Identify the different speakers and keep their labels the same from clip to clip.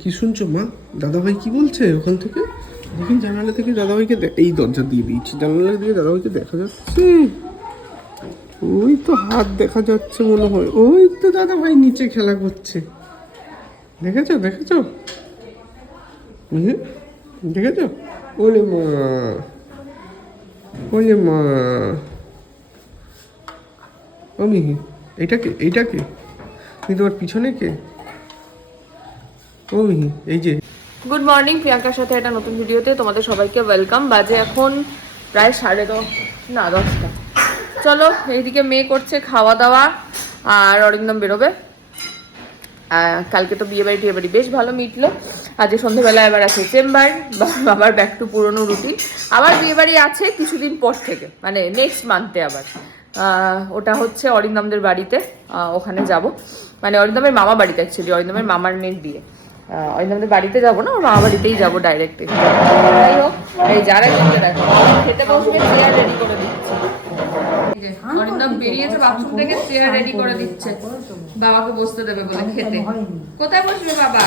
Speaker 1: কি শুনছো, মা? দাদাভাই কি বলছে ওখান থেকে? দেখি জানালা থেকে দাদাভাইকে এই দরজা দিয়ে দিয়েছি। জানালা দিয়ে দাদাভাইকে দেখা যাচ্ছে। ওই তো হাত দেখা যাচ্ছে মনে হয়। ওই তো দাদাভাই নিচে খেলা করছে। দেখেছ দেখেছ? দেখেছ? ওলে মা। ওলে মা। ও মিহি, এইটা কে? এইটা কে? তুমি তোমার পিছনে কে? ও এই যে।
Speaker 2: গুড মর্নিং প্রিয়াঙ্কার সাথে একটা নতুন ভিডিওতে তোমাদের সবাইকে ওয়েলকাম বাজে এখন প্রায় সাড়ে দশ, না, দশটা। চলো, এইদিকে মেয়ে করছে খাওয়া দাওয়া আর অরিন্দম বেরোবে। কালকে তো বিয়ে বাড়ি, টিয়ে বাড়ি বেশ ভালো মিটলো। আজকে সন্ধ্যেবেলা এবার আছে চেম্বার আবার ব্যাক টু পুরোনো রুটিন আবার বিয়ে বাড়ি আছে কিছুদিন পর থেকে মানে নেক্সট মান্থে আবার। ওটা হচ্ছে অরিন্দমদের বাড়িতে ওখানে যাব। মানে অরিন্দমের মামা বাড়িতে অ্যাকচুয়ালি অরিন্দমের মামার মেয়ের বিয়ে। আহ, অরিন্দমদের বাড়িতে যাব না ওর মামা বাড়িতেই যাব ডাইরেক্ট যাই হোক এই যারা খেতে দেখো খেতে বসলে চেয়ার রেডি করে দিচ্ছে। অরিন্দম বেরিয়েছে বাথরুম থেকে চেয়ার রেডি করে দিচ্ছে। বাবাকে বসতে দেবে বলে খেতে। কোথায় বসবে বাবা?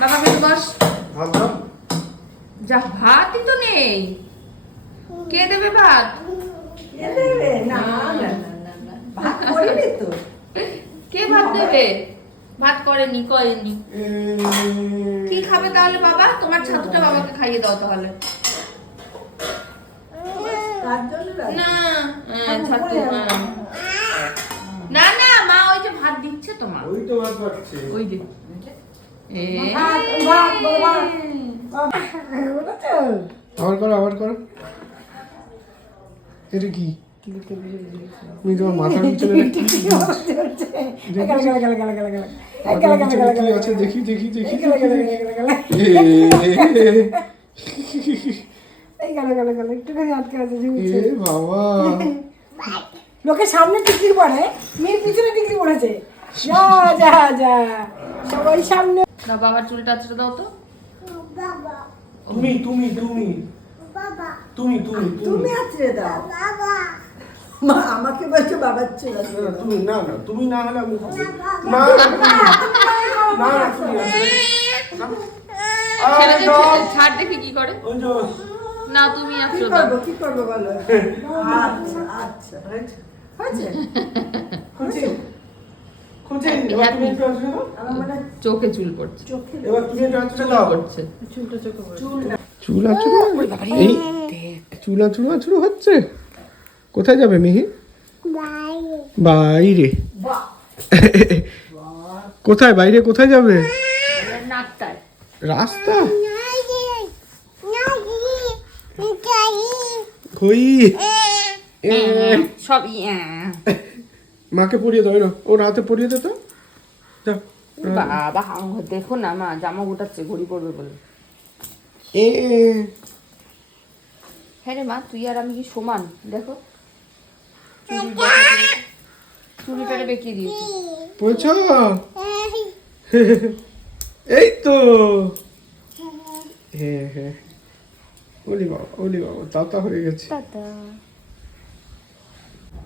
Speaker 2: বাবা কিন্তু বস। যা ভাতই তো নেই। কে দেবে ভাত? কে ভাত দেবে? ভাত করেনি করেনি কি খাবে তাহলে বাবা? তোমার ছাতুটা বাবাকে খাইয়ে দাও তাহলে। না হ্যাঁ, ছাতু হ্যাঁ। না না মা ওই যে ভাত দিচ্ছে তো মা।
Speaker 1: ওই তো ভাত পাচ্ছে
Speaker 2: ওই যে। এ
Speaker 1: আবার করো আবার করো। এটা কি? তুমি তোমার মাথার পিছনে আছে দেখি দেখি দেখি বাবা
Speaker 3: লোকের সামনে টিকলি পড়ে মেয়ের পিছনে টিকলি পড়েছে যা যা যা সবাই সামনে
Speaker 2: না বাবার চুলটা আছড়ে দাও তো
Speaker 1: তুমি তুমি তুমি তুমি তুমি তুমি
Speaker 3: তুমি আছড়ে দাও মা আমাকে বলছো বাবার ছিল
Speaker 1: না, তুমি না না তুমি না হলে আমি। না না।
Speaker 2: ছেড়ে দেখি কি করে। না তুমি
Speaker 3: কি করব বলো? আচ্ছা আচ্ছা। হয়েছে? হয়েছে? মানে
Speaker 2: চোখে চুল পড়ছে।
Speaker 1: চুল এই চুল আঁচড়ো হচ্ছে। কোথায় যাবে মিহি? বাইরে। কোথায় বাইরে কোথায় যাবে? রাস্তা?
Speaker 2: সব
Speaker 1: মাকে পরিয়ে দাও এনো ওর হাতে পরিয়ে দে তো।
Speaker 2: বাবা দেখো না মা জামা গোটাচ্ছে ঘড়ি পড়বে বলে।
Speaker 1: এ।
Speaker 2: হ্যাঁ রে মা তুই আর আমি কি সমান? দেখো। চুড়িটারে বেঁকিয়ে দিয়েছে।
Speaker 1: পৌঁছ এই তো। হ্যাঁ হ্যাঁ। ওলি বাবা ওলি বাবা তাতা হয়ে গেছে।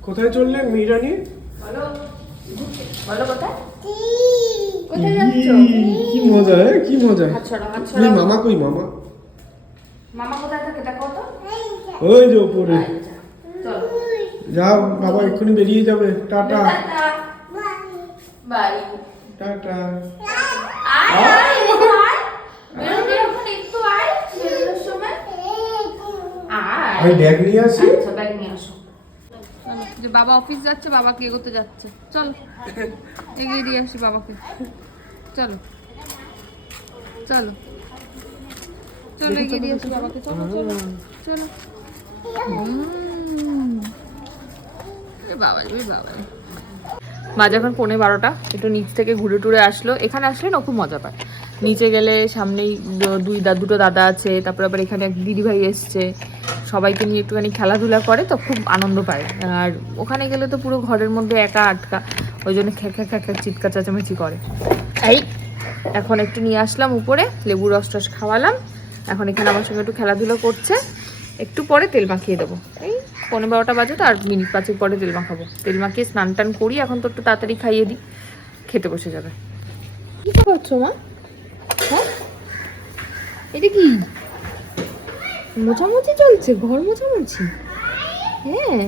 Speaker 1: কোথায় চললেন মিরানি?
Speaker 2: বলো বলো কোথায়? কোথায় যাচ্ছ?
Speaker 1: কি মজা হ্যাঁ কি মজা। মামা কই মামা?
Speaker 2: মামা কোথায় থাকে দেখো তো।
Speaker 1: ওই যে উপরে
Speaker 2: চলো
Speaker 1: যাও বাবা এক্ষুনি বেরিয়ে যাবে। টাটা।
Speaker 2: বাই।
Speaker 1: টাটা। আমি ব্যাগ নিয়ে আসি?
Speaker 2: আচ্ছা ব্যাগ নিয়ে আসো। যে বাবা অফিস যাচ্ছে বাবাকে এগোতে যাচ্ছে। চল এগিয়ে দিয়ে আসি বাবাকে। চলো। চলো। চলো এগিয়ে দিয়ে আসি বাবাকে। চলো চলো। চলো। বাজে এখন পৌনে বারোটা একটু নিচ থেকে ঘুরে টুরে আসলো। এখানে আসলে না খুব মজা পায়। নিচে গেলে সামনেই দুই দা দুটো দাদা আছে তারপর আবার এখানে এক দিদিভাই এসছে। সবাইকে নিয়ে একটুখানি খেলাধুলা করে তো খুব আনন্দ পায়। আর ওখানে গেলে তো পুরো ঘরের মধ্যে একা আটকা ওই জন্য খ্যাক খ্যাক খ্যাক চিৎকার চেঁচামেচি করে। এই। এখন একটু নিয়ে আসলাম উপরে লেবু রস টস খাওয়ালাম। এখন এখানে আমার সঙ্গে একটু খেলাধুলো করছে। একটু পরে তেল মাখিয়ে দেবো। এই। পনেরো বারোটা বাজে তো আর মিনিট পাঁচেক পরে তেল মাখাবো তেল মাখিয়ে স্নান টান করি এখন তো একটু তাড়াতাড়ি খাইয়ে দিই খেতে বসে যাবে। কি খাওয়াচ্ছ মা? হ্যাঁ? এটা কি? মোছামুছি চলছে ঘর মোছামুছি? হ্যাঁ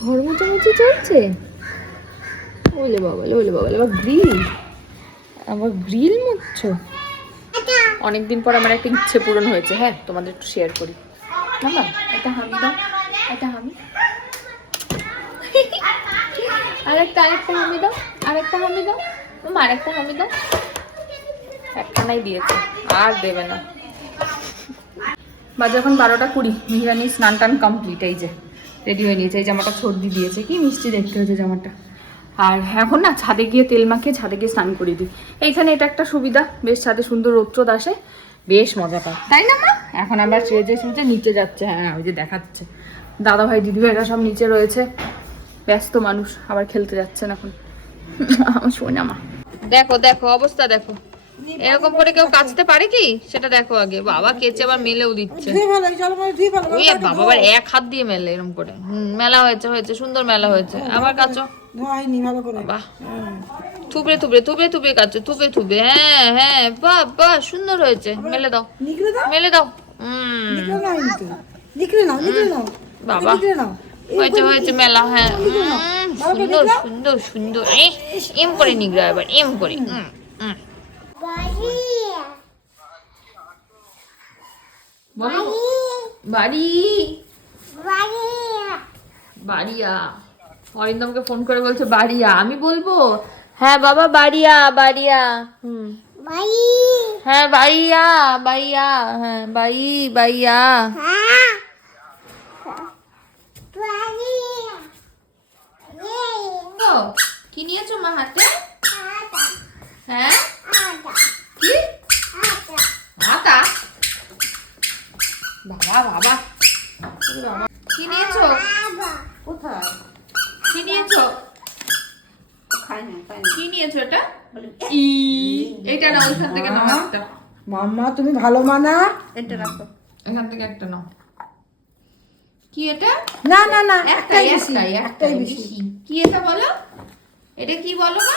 Speaker 2: ঘর মোছামুছি চলছে? ওলে বাবা ওলে বাবা আবার গ্রিল আবার গ্রিল মুছছো অনেকদিন পর আমার একটা ইচ্ছে পূরণ হয়েছে হ্যাঁ তোমাদের একটু শেয়ার করি। মামা একটা হামি দাও। একটা হামি আরেকটা আরেকটা হামি দাও, আরেকটা হামি দাও। আরেকটা হামি দাও। একখানাই দিয়েছে, আর দেবে না। বাজে এখন বারোটা কুড়ি মিহিরানি স্নান টান কমপ্লিট এই যে রেডি হয়ে নিয়েছে। এই জামাটা সর্দি দিয়েছে, কি মিষ্টি দেখতে হয়েছে জামাটা। আর এখন না, ছাদে গিয়ে তেল মাখিয়ে ছাদে গিয়ে স্নান করিয়ে দিই। এইখানে এটা একটা সুবিধা, বেশ ছাদে সুন্দর রৌদ্র আসে বেশ মজা পায়। তাই না মা? এখন আবার চেয়ে শুনছে নিচে যাচ্ছে হ্যাঁ ওই যে দেখাচ্ছে। দাদা ভাই দিদি ভাইরা সব নিচে রয়েছে। ব্যস্ত মানুষ আবার খেলতে যাচ্ছেন এখন। আমার শোনা মা। দেখো দেখো অবস্থা দেখো। এরকম করে কেউ কাচতে পারে কি? সেটা দেখো আগে। বাবা কেচে আবার মেলেও দিচ্ছে। বাবা আবার এক হাত দিয়ে মেলে এরকম করে। হুম, মেলা হয়েছে হয়েছে সুন্দর মেলা হয়েছে। আবার কাচো। বাহ। থুবড়ে থুবড়ে থুবড়ে থুবড়ে কাচো থুবড়ে থুবড়ে। হ্যাঁ হ্যাঁ বাহ বাহ সুন্দর হয়েছে। মেলে দাও। মেলে দাও। হুম।
Speaker 3: নাও নাও।
Speaker 2: বাবা। হয়েছে হয়েছে মেলা হ্যাঁ। সুন্দর সুন্দর সুন্দর। এম করে এবার এম করে। বাড়ি। বাড়িয়া। অরিন্দমকে ফোন করে বলছে বাড়িয়া। আমি বলব? হ্যাঁ বাবা বাড়িয়া বাড়িয়া। হুম। হ্যাঁ বাইয়া বাড়িয়া হ্যাঁ বাই বাইয়া ও, কি নিয়েছো মা হাতে? হ্যাঁ? কি? বাবা বাবা। কি নিয়েছো?
Speaker 3: কোথায়?
Speaker 2: কি নিয়েছো? কি নিয়েছো এটা? ই। এটা না ওইখান থেকে নাও একটা।
Speaker 3: মাম্মা তুমি ভালো মানা
Speaker 2: এটা রাখো। এখান থেকে একটা নাও। কি এটা?
Speaker 3: না না না
Speaker 2: একটাই
Speaker 3: একটাই বেশি।
Speaker 2: একটাই
Speaker 3: বেশি।
Speaker 2: কি এটা বলো? এটা কি বলো মা?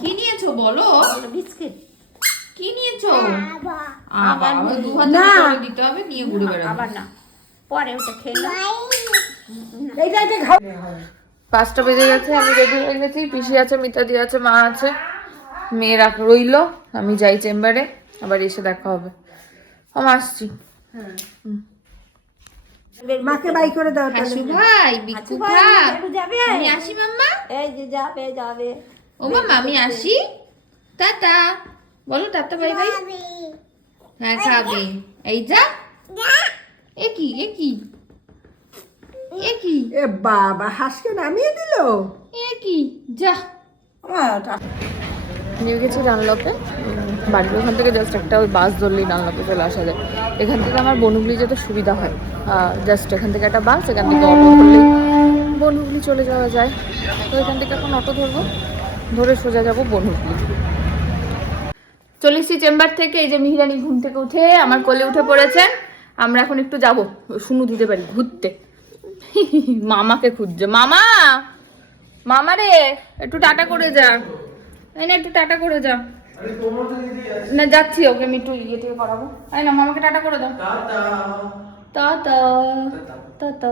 Speaker 2: কি নিয়েছো বলো?
Speaker 3: বিস্কিট।
Speaker 2: কি নিয়েছো? আবার। দু হাতে দিতে হবে নিয়ে ঘুরে বেড়াবো।
Speaker 3: আবার না। পরে ওটা খেলাম এইটা এটা খাও
Speaker 2: পাঁচটা বেজে গেছে আমি রেডি হয়ে গেছি। পিসি আছে মিতাদি আছে মা আছে। মেয়েরা রইল আমি যাই চেম্বারে আবার এসে দেখা হবে। আমি আসছি।
Speaker 3: মাকে বাই করে দাও
Speaker 2: হাসু ভাই বিকু ভাই।
Speaker 3: যাবে?
Speaker 2: আমি আসি মাম্মা?
Speaker 3: এই যে যাবে যাবে।
Speaker 2: ও মামা আমি আসি। টাটা। বলো টাটা বাই বাই। হ্যাঁ খাবে। এই যা। এ কি এ কি? এ কি?
Speaker 3: এ বাবা হাসকে নামিয়ে দিল?
Speaker 2: এ কি? যা। নিয়ে গেছি ডানলপে। বাড়ির ওখান থেকে জাস্ট একটা ওই বাস ধরলেই ডানলপে চলে আসা যায়। এখান থেকে আমার বনুগুলি যেতে সুবিধা হয়। জাস্ট এখান থেকে একটা বাস এখান থেকে অটো ধরলেই বনহুগলি চলে যাওয়া যায়। তো এখান থেকে এখন অটো ধরবো। ধরে সোজা যাব বনুগুলি চলে এসেছি চেম্বার থেকে। এই যে মিহিরানি ঘুম থেকে উঠে আমার কোলে উঠে পড়েছেন আমরা এখন একটু যাব। শুনু দিতে পারি, ঘুরতে। মামাকে খুঁজছে। মামা! মামা রে, একটু টাটা করে যা। না একটু টাটা করে যা। না যাচ্ছি ওকে আমি একটু ইয়ে টিয়ে করাবো। এই না মামাকে টাটা করে দাও। টাটা। টাটা।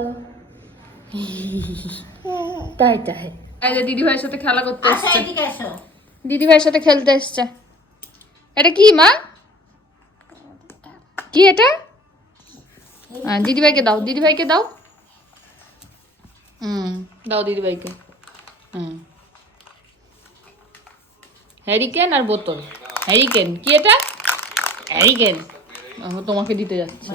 Speaker 2: তাই তাই। এই যে দিদি ভাইয়ের সাথে খেলা করতে এসছে। দিদি ভাইয়ের সাথে খেলতে এসছে। এটা কি মা? কি এটা? হ্যাঁ দিদিভাইকে দাও দিদিভাইকে দাও। হুম দাও দিদিভাইকে হুম। হ্যারিকেন আর বোতল। হ্যারিকেন কি এটা? হ্যারিকেন ও, তোমাকে দিতে যাচ্ছে।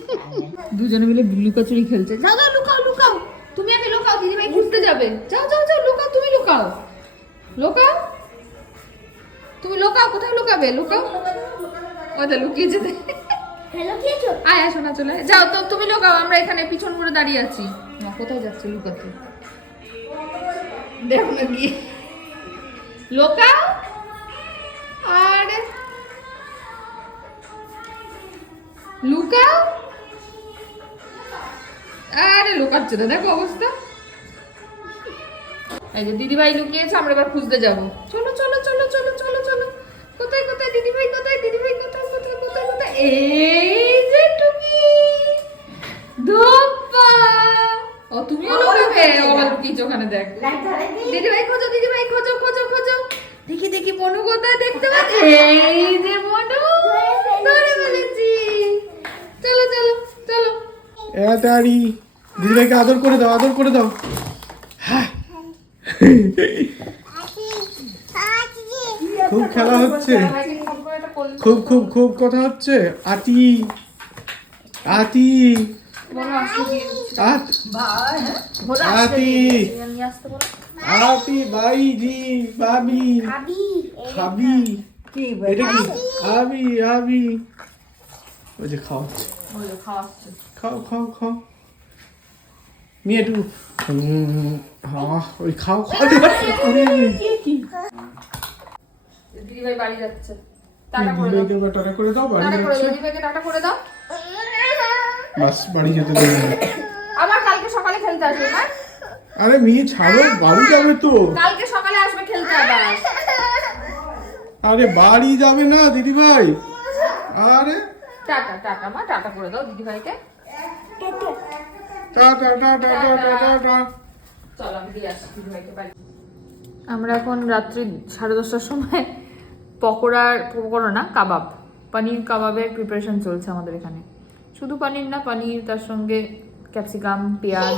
Speaker 2: দুজনে মিলে লুকাচুরি খেলছে। যাও যাও লুকাও লুকাও। তুমি আগে লুকাও দিদিভাই খুঁজতে যাবে। যাও যাও যাও লুকাও তুমি লুকাও। লুকাও? তুমি লুকাও কোথায় লুকাবে? লুকাও? ওটা লুকিয়েছে আয় আসো না চলে যাও তো তুমি লুকাও আমরা এখানে পিছন করে দাঁড়িয়ে আছি। মা কোথায় যাচ্ছে লুকাতে? দেখো না গিয়ে লোকাও? আর লুকাও আরে লুকাচ্ছে না দেখো অবস্থা এই যে দিদিভাই লুকিয়েছে আমরা এবার খুঁজতে যাব চলো চলো চলো চলো চলো চলো কোথায় কোথায় দিদিভাই কোথায় দিদিভাই কোথায় কোথায় কোথায়
Speaker 3: কোথায় এই যে
Speaker 2: টুকি ধোপা ও তুমিও লুকাবে ও লুকিয়েছো ওখানে দেখ দিদিভাই খোঁজো দিদিভাই খোঁজো দেখি দেখি মনু কোথায়? দেখতে পাচ্ছি? এই যে মনু ধরে ফেলেছি চলো চলো চলো।
Speaker 1: এড়াতাড়ি দিদিভাইকে আদর করে দাও আদর করে দাও। হ্যাঁ। খুব খেলা হচ্ছে। খুব খুব খুব কথা হচ্ছে। আতি আতি।
Speaker 2: দিয়ে
Speaker 1: আত আতি বাইজি বাবি। খাবি।
Speaker 3: কি
Speaker 1: এটা কি? আবি আবি ওই যে খাও খাও খাও খাও। নিয়ে একটু হ্যাঁ ওই খাও খাও।
Speaker 2: দিদি ভাই বাড়ি যাচ্ছে। টাটা করে দাও।
Speaker 1: টাটা করে দাও বাড়ি যাচ্ছে।
Speaker 2: দাও টাটা করে দাও।
Speaker 1: বাস বাড়ি যেতে দেবে
Speaker 2: আবার কালকে সকালে খেলতে আসবে না
Speaker 1: আরে মিহি ছাড়ো বাড়ি যাবে তো।
Speaker 2: কালকে সকালে আসবে খেলতে আবার।
Speaker 1: আরে বাড়ি যাবে না দিদি ভাই আরে
Speaker 2: করে দাও আমি আমরা এখন রাত্রি সাড়ে দশটার সময় পকোড়ার পকোড়া না কাবাব। পানির কাবাবের প্রিপারেশন চলছে আমাদের এখানে। শুধু পানির না পানির তার সঙ্গে ক্যাপসিকাম পেঁয়াজ।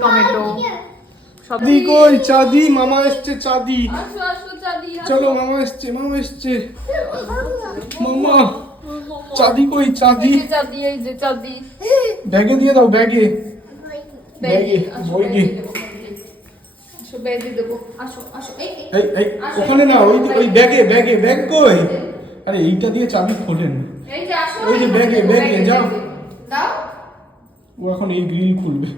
Speaker 2: টমেটো। সব
Speaker 1: চাঁদি কই চাঁদি মামা এসছে চাঁদি
Speaker 2: আসো আসো চাঁদি আসো।
Speaker 1: চলো মামা এসছে মামা এসছে। মামা চাঁদি কই চাঁদি
Speaker 2: চাঁদি এই যে চাঁদি
Speaker 1: ব্যাগে দিয়ে দাও ব্যাগে। বইগে ওখানে না ওই ওই ব্যাগে ব্যাগে ব্যাগ কই? আরে এইটা দিয়ে চাবি খোলেন।
Speaker 2: এই যে আসো
Speaker 1: ওই যে ব্যাগে, ব্যাগে, যাও। ও এখন এই গ্রিল খুলবে।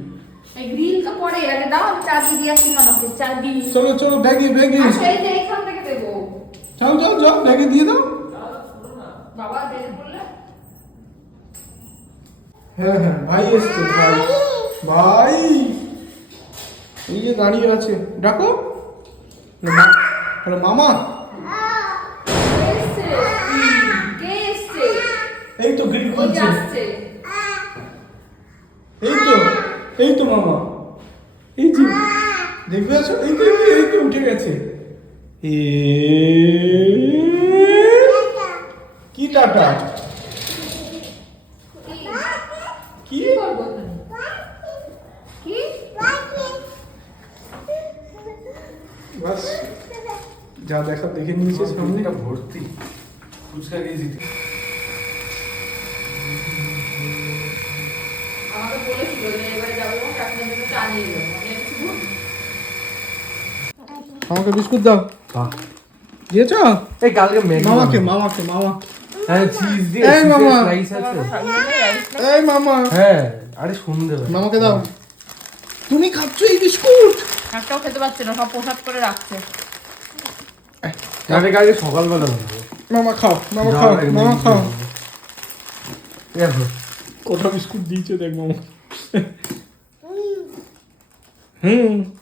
Speaker 2: এই গ্রিলটা পরে আগে দাও আমি চাবি দিয়ে আসি আমাকে চাবি
Speaker 1: চলো চলো ব্যাগে ব্যাগে
Speaker 2: আসো এই যে এইখান থেকে দেবো।
Speaker 1: যাও যাও যাও ব্যাগে দিয়ে দাও।
Speaker 2: বাবা দেরি করলে
Speaker 1: হ্যাঁ হ্যাঁ ভাই এসছে ভাই। ভাই এই যে দাঁড়িয়ে আছে। ডাকো। হ্যালো, মামা। এই তো গ্রিল খুলছে। এই তো। এই তো মামা। এই যে দেখবে আছো এই তো এই তো, উঠে গেছে। এ কি টাটা?
Speaker 2: কি?
Speaker 1: কি
Speaker 2: করব তুমি
Speaker 1: বাস যা দেখা দেখে নিয়েছে সামনে।
Speaker 4: ভর্তি। ফুচকা নিয়ে দিতে
Speaker 2: আমাকে বলেছিল যে এবারে যাব আপনার জন্য চা নিয়ে যাব আমি বলছি, "ধুর,
Speaker 1: আমাকে বিস্কুট দাও। দিয়েছ?
Speaker 4: এই কালকে
Speaker 1: মামাকে মামাকে মামা।
Speaker 4: হ্যাঁ চিজ দিয়ে
Speaker 1: এই মামা।
Speaker 4: slice আছে।
Speaker 1: এই মামা।
Speaker 4: হ্যাঁ আরে শুনতে
Speaker 1: মামাকে দাও। তুমি খাচ্ছ এই বিস্কুট?
Speaker 2: একটাও খেতে পারছে না সব প্রসাদ করে রাখছে।
Speaker 4: আরে কালকে সকালবেলা বানাবো।
Speaker 1: মামা খাও মামা খাও মামা খাও।
Speaker 4: দেখো।
Speaker 1: বিস্কুট দিয়েছে দেখ মামা। 嗯。